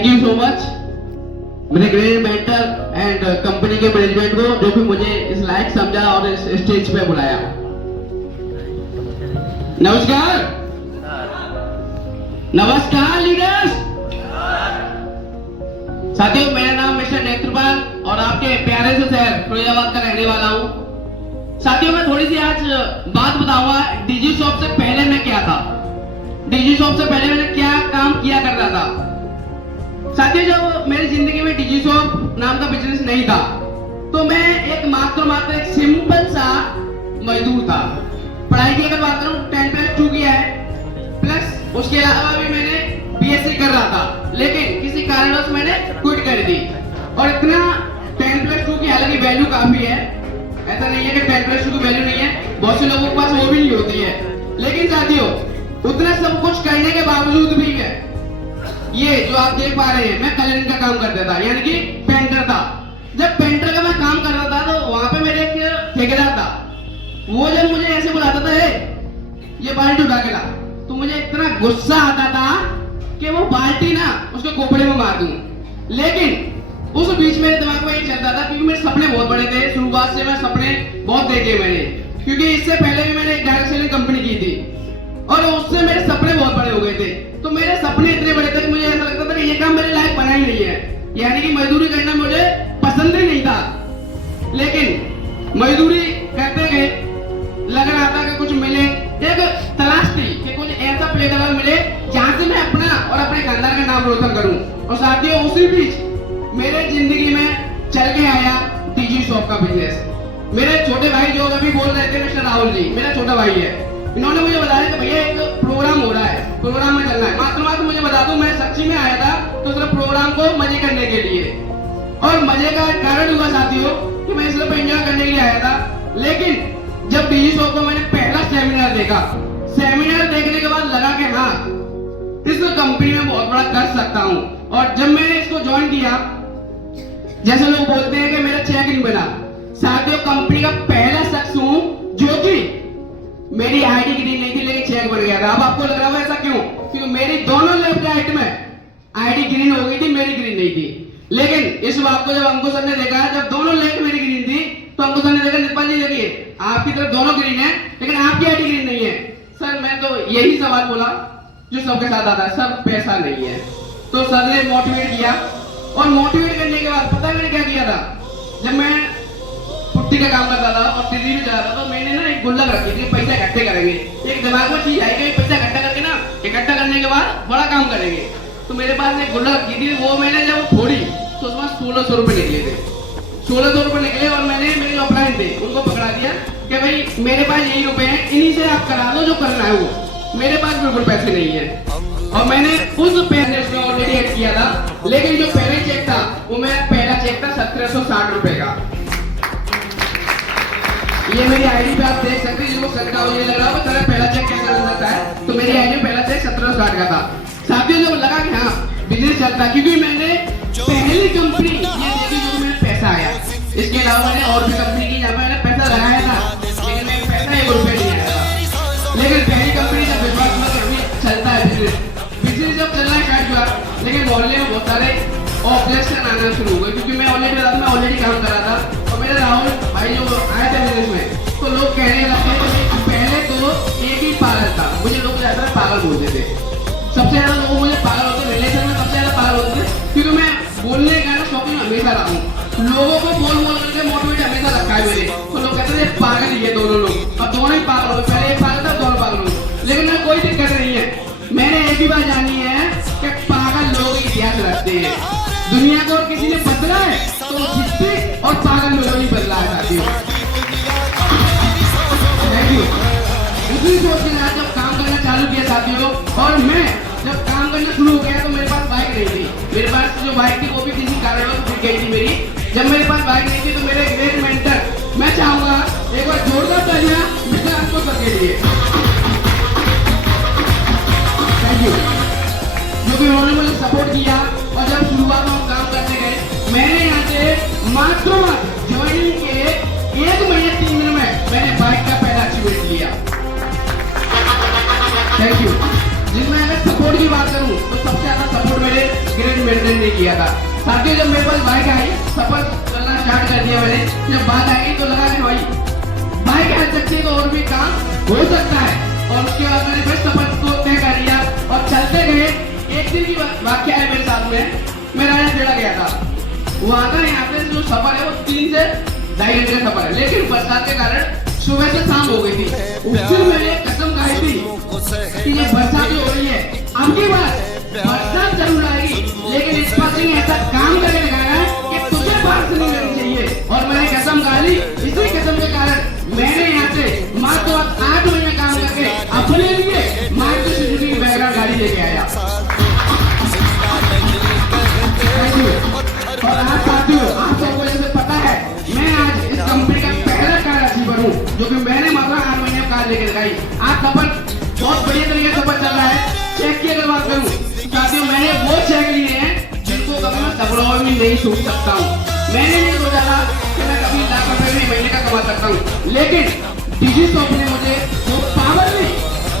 Thank you so much मेरे great mentor and company के management को जो कि मुझे इस लायक समझा और इस स्टेज पे बुलाया। नमस्कार नमस्कार लीडर्स। साथियों, मेरा नाम मिस्टर नेत्रपाल और आपके प्यारे से शहर फिरोजाबाद का रहने वाला हूँ। साथियों, मैं थोड़ी सी आज बात बताऊंगा डीजी शॉप से पहले मैं क्या था, डीजी शॉप से पहले मैंने क्या काम किया करता था। साथियों, जब मेरी जिंदगी में डीजी शॉप नाम का बिजनेस नहीं था तो मैं एक मात्र एक सिंपल सा मजदूर था। पढ़ाई की अगर बात करूं 10+2 किया है, प्लस उसके अलावा भी मैंने बीएससी कर रहा था, लेकिन किसी कारणवश मैंने क्विट कर दी। और इतना 10+2 की हालांकि वैल्यू काफी है, ऐसा नहीं है कि 10+2 की वैल्यू नहीं है, बहुत से लोगों के पास वो भी नहीं होती है। लेकिन साथियों, उतना सब कुछ करने के बावजूद भी है ये जो आप देख पा रहे हैं, मैं कलरिंग का काम करता था, यानी कि पेंटर था। जब पेंटर का मैं काम कर रहा था तो वहां पे मेरे एक ठेकेदार था, वो जब मुझे ऐसे बुलाता था, ये बाल्टी उठा के ला, तो मुझे इतना गुस्सा आता था कि वो बाल्टी ना उसके कोपड़े में मार दूं। लेकिन उस बीच मेरे दिमाग में ये चलता था, क्योंकि मेरे सपने बहुत बड़े थे, शुरुआत से मैं सपने बहुत देखे मैंने, क्योंकि इससे पहले भी मैंने एक डायरेक्ट सेलिंग कंपनी की थी और उससे मेरे सपने बहुत बड़े हो गए थे। तो मेरे सपने इतने बड़े थे कि मुझे ऐसा लगता था कि ये काम मेरे लायक बना ही नहीं है, यानी कि मजदूरी करना मुझे पसंद ही नहीं था। लेकिन मजदूरी करते गए, लग रहा था कि कुछ मिले, एक तलाश थी कि कुछ ऐसा प्लेटफॉर्म मिले जहां से मैं अपना और अपने खानदान का नाम रोशन करूं। और साथियों, उसी बीच मेरे जिंदगी में चल के आया डीजी शॉप का बिजनेस। मेरे छोटे भाई जो अभी बोल रहे थे, मिस्टर राहुल जी, मेरा छोटा भाई है, इन्होंने मुझे बताया कि भैया एक प्रोग्राम हो रहा है, प्रोग्राम में चलना है। मात्र मुझे बता दूं, मैं सच्ची में आया था तो सिर्फ प्रोग्राम को मजे करने के लिए, और मजे का कारण हुआ साथियों कि मैं सिर्फ एंजॉय करने के लिए आया था। लेकिन जब डीजी शॉप का मैंने पहला सेमिनार देखा, सेमिनार देखने के बाद लगा कि हाँ, इस कंपनी में बहुत बड़ा कर सकता हूँ। और जब मैंने इसको ज्वाइन किया, जैसे लोग बोलते हैं कि मेरा चेक नहीं बना, साथियों कंपनी का पहला शख्स हूँ जो कि मेरी आईडी ग्रीन नहीं थी लेकिन चेक बन गया था। अब आपको लग रहा है ऐसा क्यों? क्योंकि मेरी दोनों लेफ्ट राइट में आईडी ग्रीन हो गई थी, मेरी ग्रीन नहीं थी। लेकिन इस बात को जब अंकुश सर ने देखा, जब दोनों लेफ्ट मेरी ग्रीन थी, तो अंकुश सर ने देखा, नित्पाल जी देखिए आपकी तरफ दोनों ग्रीन है लेकिन आपकी आईडी ग्रीन नहीं है। सर मैं तो यही सवाल बोला जो सबके साथ आता है, सर पैसा नहीं है। तो सर ने मोटिवेट किया, और मोटिवेट करने के बाद पता है मैंने क्या किया था? जब मैं पुट्टी का काम करता था और दिल्ली में जा रहा था, तो मैंने ना एक गुल्लक रखी थी, पैसा इकट्ठे करेंगे। एक दिमाग में चीज आई कि पैसा इकट्ठा करके ना, इकट्ठा करने के बाद बड़ा काम करेंगे। तो मेरे पास एक गुल्लक रखी थी, वो मैंने जब फोड़ी तो उसमें 1600 रुपए निकले थे, 1600 रुपए निकले। और मैंने मेरे जो अपलाइन थे उनको पकड़ा दिया कि भाई मेरे पास यही रुपए हैं, इन्हीं से आप करा दो जो करना है वो, मेरे पास बिल्कुल पैसे नहीं है। और मैंने उस पेरेंट्स में ऑलरेडी ऐड किया था, लेकिन जो पहले चेक था वो मेरा पहला चेक था 1760 रुपए का। ये मेरी आईडी पे आप देख सकते हैं, जिनको शंका हो, ये लग रहा होगा तेरा पहला चेक कैसे मिल सकता है, तो मेरी आईडी पहला चेक 1760 का था। साथियों, जब लगा कि हाँ बिजनेस चलता, क्योंकि मैंने पहली कंपनी ये देखी जो मेरा पैसा आया, इसके अलावा मैंने और भी कंपनी की जहाँ मैंने पैसा लगाया था, लेकिन मेरा पैसा 1 रुपए नहीं आया था। लेकिन पहली कंपनी जब विश्वास हुआ कि अभी चलता है बिजनेस जब चलना स्टार्ट हुआ, लेकिन मोहल्ले में बहुत सारे ऑब्जेक्शन आना शुरू हो गए, क्योंकि मैं ऑलरेडी काम कर रहा था। और मेरे राहुल भाई जो आए थे बिजनेस में, तो लोग कहने लगे कि पहले तो एक ही पागल था, मुझे लोग ज्यादा पागल बोलते थे, सबसे ज्यादा लोग मुझे पागल होते, रिलेशन में सबसे ज्यादा पागल होते थे, क्योंकि मैं बोलने का ना शौकीन हमेशा रहा हूँ, लोगों को बोल करके मोटिवेट हमेशा रखा है मेरे। तो लोग कहते थे पागल ही है दोनों लोग, और दोनों ही पागल हो, पहले एक पागल था, दोनों पागल हो। लेकिन मेरे कोई दिक्कत नहीं है, मैंने एक ही बात जानी है कि पागल लोग इतिहास रखते हैं, दुनिया को किसी ने बदला है तो जिससे और पागल लोगों ही बदला है साथियों। Thank you. उसी सोच के साथ जब काम करना चालू किया साथियों, और मैं जब काम करना शुरू हो गया तो मेरे पास बाइक नहीं थी, मेरे पास जो बाइक थी वो भी किसी कारणवश छूट गई थी मेरी। जब मेरे पास बाइक नहीं थी तो मेरे ग्रेट मेंटर, मैं चाहूंगा एक बार जोरदार तालियां मिस्टर अंकुश सर के लिए। थैंक यू, जो कि उन्होंने मुझे सपोर्ट किया। और जब शुरुआत में काम करने गए, मैंने यहाँ से मात्र ज्वाइनिंग के 1 महीने 3 दिन में मैंने बाइक का पहला अचीवमेंट लिया। Thank you. जिसमें अगर सपोर्ट की बात करूं तो सबसे ज्यादा सपोर्ट मेरे ग्रेट मेंटर नहीं किया था। साथियों जब मेरे पास बाइक आई, सफर चलना स्टार्ट कर दिया मैंने, जब बात आई तो लगा कि भाई बाइक आ सकती है तो और भी काम हो सकता है। और उसके बाद मैंने फिर सफर को तय कर लिया और चलते गए। एक दिन की वाक्य है मेरे साथ में, मैं रायखेड़ा गया था। वहां का यहाँ पे जो सफर है वो 3 से 2.5 घंटे का सफर है, लेकिन बरसात के कारण सुबह से शाम हो गई थी। उस दिन मैंने कसम खाई थी कि ये बरसात जो हो रही है अब की बार बरसात जरूर आएगी, लेकिन इस बार सिंह ऐसा काम करके दिखाया है कि तुझे बारिश नहीं लगनी चाहिए। और मैंने कसम खा ली। इसी कसम के कारण मैंने यहाँ से मात्र 8 महीने काम करके अपने लिए मारुति सुजुकी की वैगन गाड़ी लेके आया। और आप साथियों, आप सबको जैसे पता है मैं आज इस कंपनी का पहला कार अचीवर हूँ, जो कि मैंने मात्र 8 महीने कार लेके दिखाई। आज सफर बहुत बढ़िया तरीके से सफर चल रहा है। चेक की अगर बात करूँ साथियों, मैंने वो चेक लिए हैं जिनको कभी मैं सपनों में नहीं सोच सकता हूँ। मैंने नहीं सोचा था कि मैं कभी लाख रुपए में महीने का कमा सकता हूँ, लेकिन डिजी शॉप ने मुझे वो पावर दी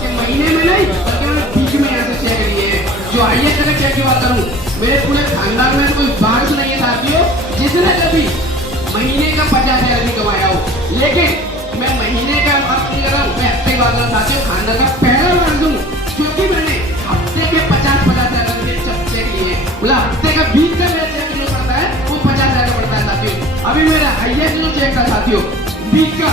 कि महीने में नहीं बल्कि मैंने बीच में यहाँ से चेक लिए हैं। जो हाईएस्ट का चेक की बात करूँ, मेरे पूरे खानदान में कोई बारिश नहीं है साथियों जिसने कभी महीने का 50,000 भी कमाया हो। लेकिन मैं महीने का बात नहीं कर रहा हूँ, मैं हफ्ते की बात कर रहा हूँ साथियों। खानदान का पहला वर्ग हूँ क्योंकि मैंने हफ्ते के 50,000 चेक लिए। बोला हफ्ते का 20 का मेरा चेक नहीं पड़ता है, वो 50,000 पड़ता है साथियों। अभी मेरा हाईएस्ट जो चेक था साथियों 20 का,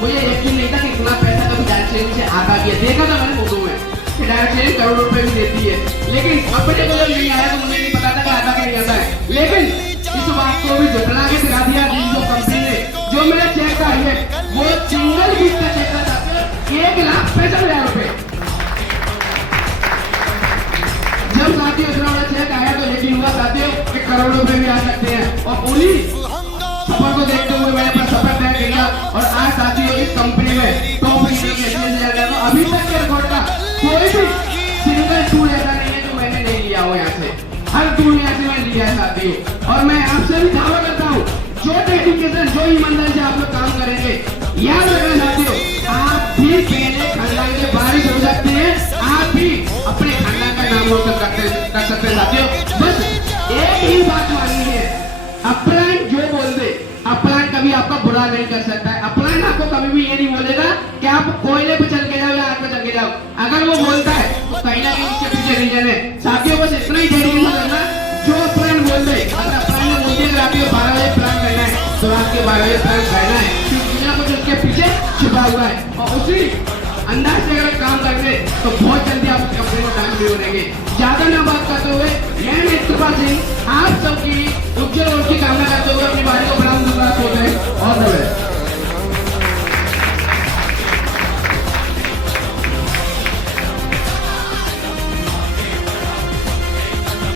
मुझे यकीन नहीं था कि इतना पैसा कभी डायरेक्ट सेविंग से आता भी है। देखा था मैंने फोटो में कि डायरेक्ट सेविंग करोड़ों रुपए भी देती है, लेकिन अपने को जब नहीं आया तो मुझे नहीं पता था कि आता कि नहीं आता है। लेकिन इस बात को भी झुठला के दिखा दिया जो कंपनी ने। जो मेरा चेक था ये वो सिंगल वीक का चेक था साथियों, 1,65,000 रुपए। जब साथियों इतना बड़ा चेक आया तो यकीन हुआ साथियों कि करोड़ों रुपए भी आ सकते हैं। और उन्हीं सफर को देखते हुए मैंने अपना सफर तय किया और आज साथियों इस कंपनी में टॉप लीडर अभी तक के रिकॉर्ड का कोई भी सिंगल टूल ऐसा नहीं है जो मैंने नहीं लिया हो यहाँ से। हर टूल यहाँ से मैंने लिया है साथियों। और मैं आपसे भी दावा करता हूँ जो डेडिकेशन जो ईमानदारी से आप लोग काम करेंगे, याद रखना साथियों आप भी पहले खानदान के बारिश हो सकते हैं, आप भी अपने खानदान का नाम रोशन कर सकते हैं साथियों। बस एक ही बात माननी है, अपलाइन जो बोल दे, अपलाइन कभी आपका बुरा नहीं कर सकता है। अपलाइन आपको कभी भी ये नहीं बोलेगा कि आप कोयले पे चल के जाओ या आग पे चल के जाओ। अगर वो बोलता है तो कहीं ना कहीं उसके पीछे रीजन है साथियों। बस इतना ही डेडिकेशन करना जो अपलाइन बोल दे। अगर अपलाइन ने बोल दिया कि आपको 12 बजे प्लान करना है तो रात के 12 बजे प्लान करना है, क्योंकि दुनिया कुछ उसके पीछे छिपा हुआ है। और उसी अंदाज से अगर काम करेंगे तो बहुत जल्दी आप उस कंपनी में काम भी बनेंगे। ज्यादा ना बात करते हुए मैं नेत्रपाल सिंह आप सबकी उज्जवल भविष्य की कामना करते हुए